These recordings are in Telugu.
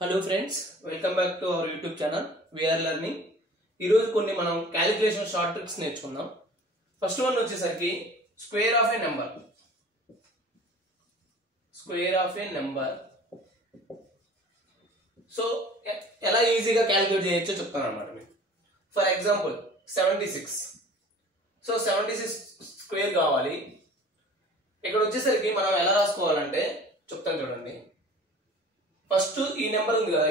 Hello friends, welcome back to our YouTube channel. We are learning. ఈ రోజు కొన్ని మనం క్యాలిక్యులేషన్ షార్ట్ ట్రిక్స్ నేర్చుకుందాం. ఫస్ట్ వన్ వచ్చేసరికి square of A number. Square of A number. So ఎలా ఈజీగా క్యాలిక్యులేట్ చేయొచ్చో చెప్తాను అన్నమాట మీకు. For example 76. సో 76 స్క్వేర్ కావాలి. ఇక్కడ వచ్చేసరికి మనం ఎలా రాసుకోవాలంటే చెప్తాను చూడండి. ఫస్ట్ ఈ నెంబర్ ఉంది కదా,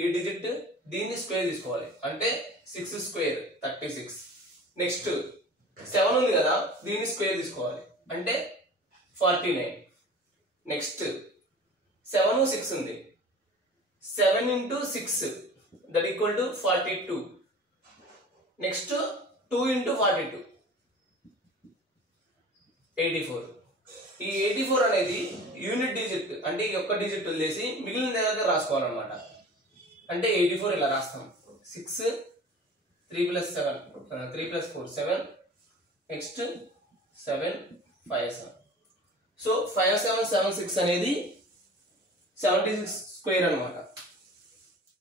ఈ డిజిట్ దీన్ని స్క్వేర్ తీసుకోవాలి. అంటే 6 స్క్వేర్ 36. నెక్స్ట్ 7 ఉంది కదా, దీన్ని స్క్వేర్ తీసుకోవాలి. అంటే 49. నెక్స్ట్ 7 6 ఉంది. 7 into 6 that equal to 42. Next 2 into 42 84. ఈ 84 అనేది యూనిట్ డిజిట్, అంటే ఈ ఒక్క డిజిట్ వదిలేసి మిగిలిన దగ్గర రాసుకోవాలన్నమాట. అంటే 84 ఇలా రాస్తాం. 6 3 + 7 3 + 4 7. నెక్స్ట్ 7 5 7. సో 5 7 7 6 అనేది 76 స్క్వేర్ అనమాట.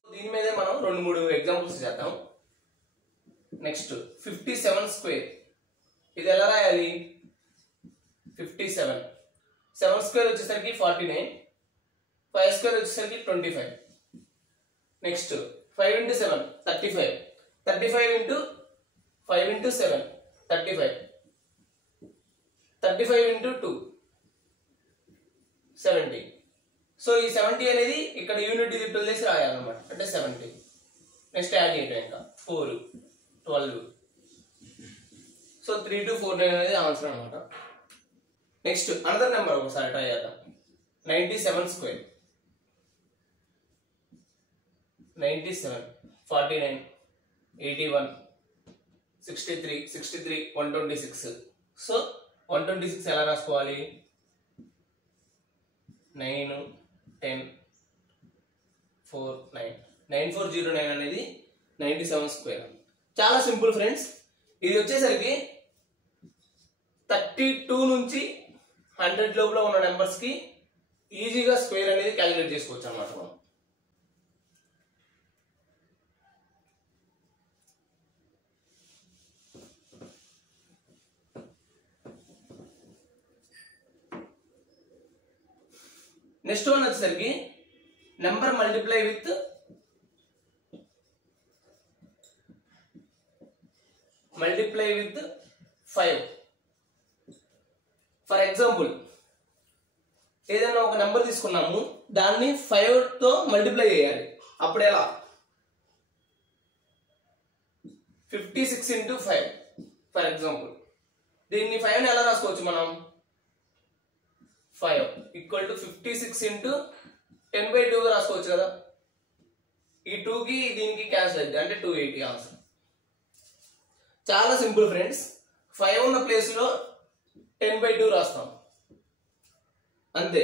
దీని మీదే మనం 2-3 ఎగ్జాంపుల్స్ చేద్దాం. Next 57 square. ఇది ఎలా రాయాలి? 57. 7 స్క్వేర్ వచ్చేసరికి 49. 5 స్క్వేర్ వచ్చేసరికి 25. Next 5 into 7 35. 35 into 5 into 7 35. 35 into 2 70. So ఈ 70 అనేది ఇక్కడ యూనిట్ డిజిట్ వదిలేసి రాయాలన్నమాట. అంటే 70. నెక్స్ట్ యాడ్ చేయటం ఇంకా 4 12. సో 3249 అనేది ఆన్సర్ అనమాట. నెక్స్ట్ అనదర్ నెంబర్ ఒకసారి ట్రై చేద్దాం. 97 స్క్వేర్. 97 49 81 63 63 126. సో 126 ఎలా రాసుకోవాలి? 9 10 4 9 9409 అనేది 97 స్క్వేర్. చాలా సింపుల్ ఫ్రెండ్స్. ఇది వచ్చేసరికి 32 నుంచి 100 లోపల ఉన్న నెంబర్స్ కి ఈజీగా స్క్వేర్ అనేది క్యాలిక్యులేట్ చేసుకోవచ్చు అన్నమాట మనం. నెక్స్ట్ వన్ వచ్చేసరికి number multiply with multiply with 5. For example ఏదైనా ఒక నెంబర్ తీసుకున్నాము, దాన్ని 5 తో మల్టిప్లై చేయాలి. అప్పుడు ఎలా? 56 into 5. ఫర్ ఎగ్జాంపుల్ దీన్ని 5 ఎలా రాసుకోవచ్చు మనం? 5 equal to 56 into 10/2 గా రాసుకోవచ్చు కదా. ఈ 2 కి దీనికి క్యాన్సిల్ అవుతుంది. అంటే 280 ఆన్సర్. చాలా సింపుల్ ఫ్రెండ్స్. 5 ఉన్న ప్లేస్ లో 10/2 రాస్తాం అంతే.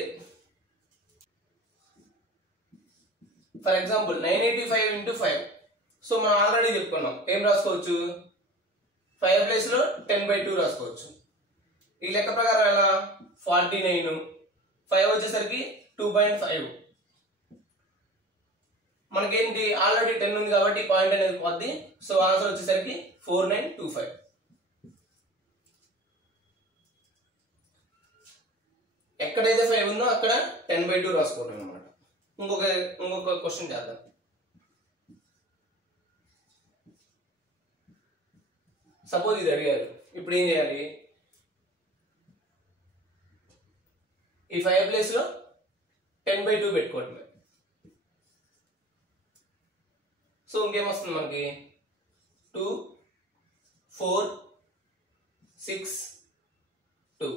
For example 985 into 5. సో మనం ఆల్రెడీ చెప్పుకున్నాం. ఏం రాసుకోవచ్చు? 5 ప్లేస్ లో 10/2 రాసుకోవచ్చు. ఈ లెక్క ప్రకారం ఎలా? 49 5 వచ్చేసరికి 2.5. మనకేంటి ఆల్రెడీ 10 ఉంది కాబట్టి పాయింట్ అనేది పోద్ది. సో ఆన్సర్ వచ్చేసరికి 4925. ఎక్కడైతే 5 ఉందో అక్కడ 10/2 రాసుకోవడం అనమాట. ఇంకొక క్వశ్చన్ చేద్దాం. సపోజ్ ఇది అడిగారు. ఇప్పుడు ఏం చేయాలి? ఈ 5 ప్లేస్ లో 10/2 పెట్టుకోవటమే. సో ఇంకేమొస్తుంది మనకి? 2 4 6 2.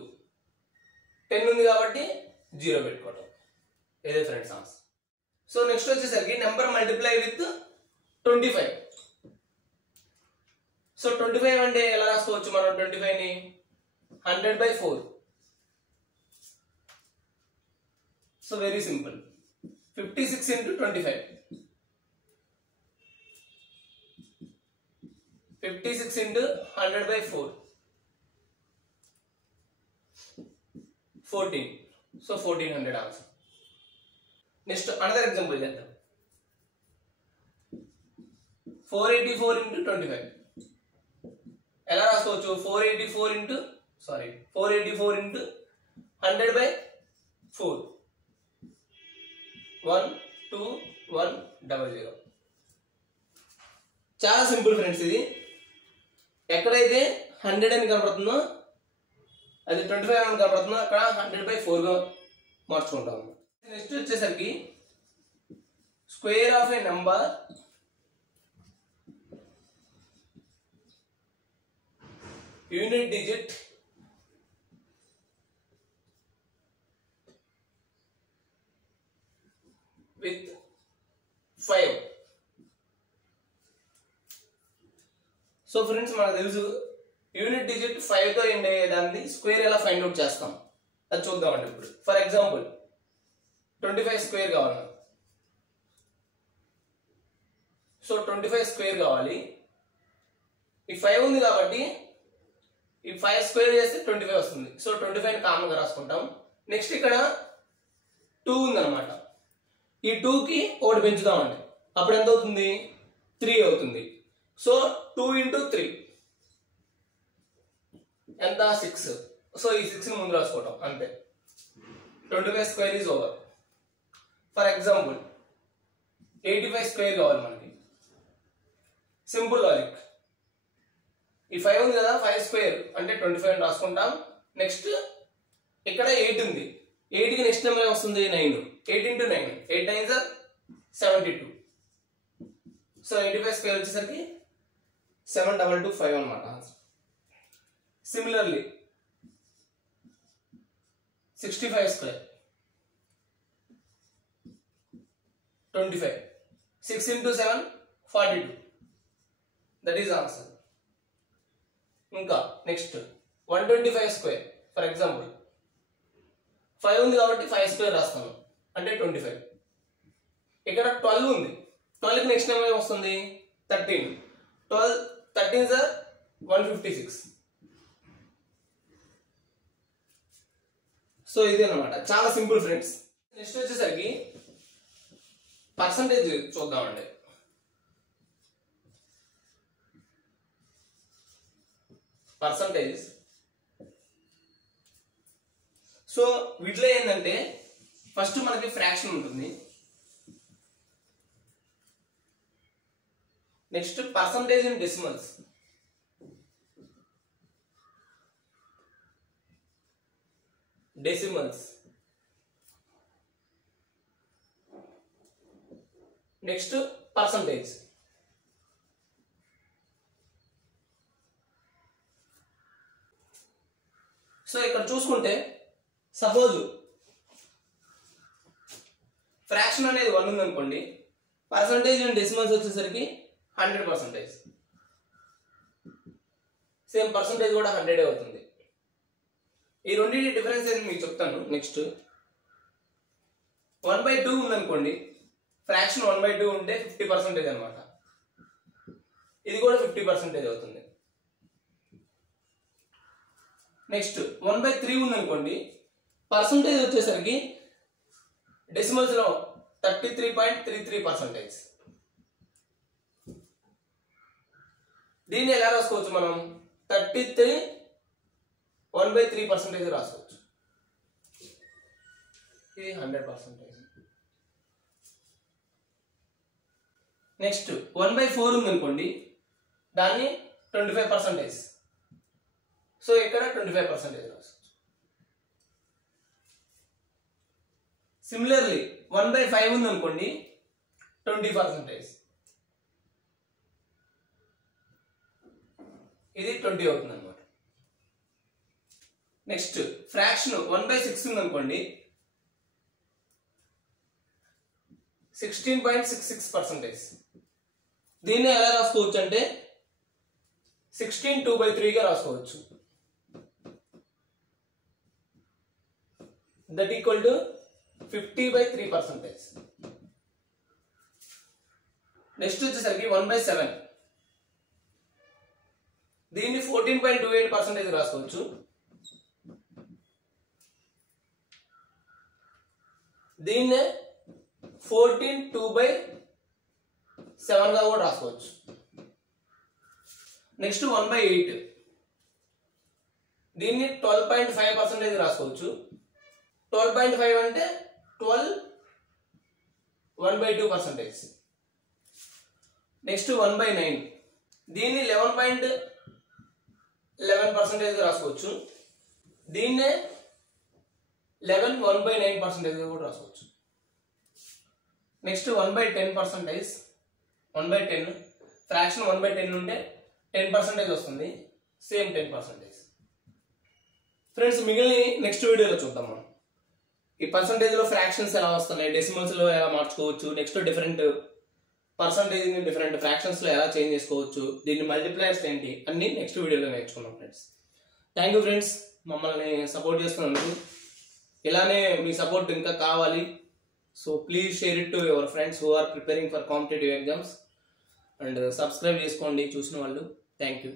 10 ఉంది కాబట్టి 0 పెట్టుకోవటం. ఇదే ఫ్రెండ్స్ ఆన్సర్. సో నెక్స్ట్ వచ్చేసరికి నెంబర్ మల్టిప్లై విత్ 25. సో 25 అంటే ఎలా రాసుకోవచ్చు మనం? 25 ని 100/4. So very simple. 56 into 25. 56 into 100/4 14. So 1400 answer. Next another example చేద్దాం. 484 into 25 ఎలా రాసుకోవచ్చు 484 into 100 by 4 12100 చాలా సింపుల్ ఫ్రెండ్స్. ఇది ఎక్కడైతే 100 అని కనబడుతుందో అది 25 అని కనబడుతుందో అక్కడ 100/4 గా మార్చుకుంటాము. నెక్స్ట్ వచ్చేసరికి square of A number unit digit with 5. So friends మనకు తెలుసు యూనిట్ డిజిట్ 5 తో ఎండ్ అయ్యేదాన్ని స్క్వేర్ ఎలా ఫైండ్ అవుట్ చేస్తాం అది చూద్దామండి ఇప్పుడు. ఫర్ ఎగ్జాంపుల్ 25 స్క్వేర్ కావాలి. సో 25 స్క్వేర్ కావాలి. ఈ 5 ఉంది కాబట్టి ఈ 5 స్క్వేర్ చేస్తే 25 వస్తుంది. సో 25 ని కామన్ గా రాసుకుంటాం. నెక్స్ట్ ఇక్కడ 2 ఉందన్నమాట. ఈ 2 కి ఒకటి పెంచుదామండి. అప్పుడు ఎంత అవుతుంది 3 అవుతుంది. సో 2 into 3 ఎంత 6. సో ఈ 6 ని ముందు రాసుకోవటం అంతే. 25 square is over. For example 85 square కావాలి మనకి. Simple logic. ఈ 5 ఉంది కదా 5 స్క్వేర్ అంటే 25 అని రాసుకుంటాం. నెక్స్ట్ ఇక్కడ 8 ఉంది. 8 కి నెక్స్ట్ నెంబర్ వస్తుంది 9. 8 into 9 8 9s are 72. So 85 square వచ్చేసరికి 7225 అన్నమాట. Similarly 65 square 25 6 into 7 42. That is answer. ఇంకా నెక్స్ట్ 125 స్క్వేర్. ఫర్ ఎగ్జాంపుల్ 5 ఉంది కాబట్టి 5 స్క్వేర్ రాస్తాను అంటే 25. ఇక్కడ 12 ఉంది. 12 కి నెక్స్ట్ నెంబర్ వస్తుంది 13. 12 13s are 156. సో ఇది అన్నమాట. చాలా సింపుల్ ఫ్రెండ్స్. నెక్స్ట్ వచ్చేసరికి పర్సంటేజ్ చూద్దామండి. పర్సంటేజ్. సో వీటిలో ఏంటంటే ఫస్ట్ మనకి ఫ్రాక్షన్ ఉంటుంది. Next percentage in decimals. Next percentage. So ఇక్కడ చూసుకుంటే సపోజ్ ఫ్రాక్షన్ అనేది 1 ఉంది అనుకోండి. పర్సంటేజ్ ఇన్ డెసిమల్స్ వచ్చేసరికి 100%. సేమ్ పర్సంటేజ్ కూడా 100 అవుతుంది. ఈ రెండింటి డిఫరెన్స్ ఏంటి మీకు చెప్తాను. నెక్స్ట్ 1/2 ఉందనుకోండి. ఫ్రాక్షన్ 1/2 ఉంటే 50% అనమాట. ఇది కూడా 50% అవుతుంది. నెక్స్ట్ 1/3 ఉందనుకోండి. పర్సంటేజ్ వచ్చేసరికి డెసిమల్స్ లో 33.33%. దీన్ని ఎలా రాసుకోవచ్చు మనం 33 1/3% రాసుకోవచ్చు. ఇది 100%. నెక్స్ట్ 1/4 ఉందనుకోండి. దాన్ని 25%. సో ఇక్కడ 25% రాసుకోవచ్చు. సిమిలర్లీ 1/5 ఉందనుకోండి 20%. ఇది 20 అవుతుంది అనమాట. నెక్స్ట్ ఫ్రాక్షన్ 1/6 ఉందనుకోండి 16.66%. దీన్ని ఎలా రాసుకోవచ్చు అంటే 16 2/3 గా రాసుకోవచ్చు. That equal to 50/3%. నెక్స్ట్ వచ్చేసరికి 1/7. దీన్ని 14.28% రాసుకోవచ్చు. దీన్నే 14 2/7 గా కూడా రాసుకోవచ్చు. నెక్స్ట్ 1/8 దీన్ని 12.5% రాసుకోవచ్చు. 12.5 అంటే 12 1/2%. నెక్స్ట్ 1/9 దీన్ని 11.11% రాసుకోవచ్చు. దీన్నే 11 1/9% కూడా రాసుకోవచ్చు. నెక్స్ట్ 1/10%. 1/10 ఫ్రాక్షన్ 1/10 ఉంటే 10% వస్తుంది. సేమ్ 10%. ఫ్రెండ్స్ మిగిలిన నెక్స్ట్ వీడియోలో చూద్దాం మనం. ఈ పర్సంటేజ్లో ఫ్రాక్షన్స్ ఎలా వస్తున్నాయి, డెసిమల్స్లో ఎలా మార్చుకోవచ్చు, నెక్స్ట్ డిఫరెంట్ పర్సంటేజ్ని డిఫరెంట్ ఫ్రాక్షన్స్లో ఎలా చేంజ్ చేసుకోవచ్చు, దీన్ని మల్టిప్లైర్స్ ఏంటి అన్ని నెక్స్ట్ వీడియోలో నేర్చుకుందాం ఫ్రెండ్స్. థ్యాంక్ యూ ఫ్రెండ్స్, మమ్మల్ని సపోర్ట్ చేస్తున్నందుకు. ఇలానే మీ సపోర్ట్ ఇంకా కావాలి. So please share it to your friends who are preparing for competitive exams and subscribe చేసుకోండి చూసిన వాళ్ళు. Thank you.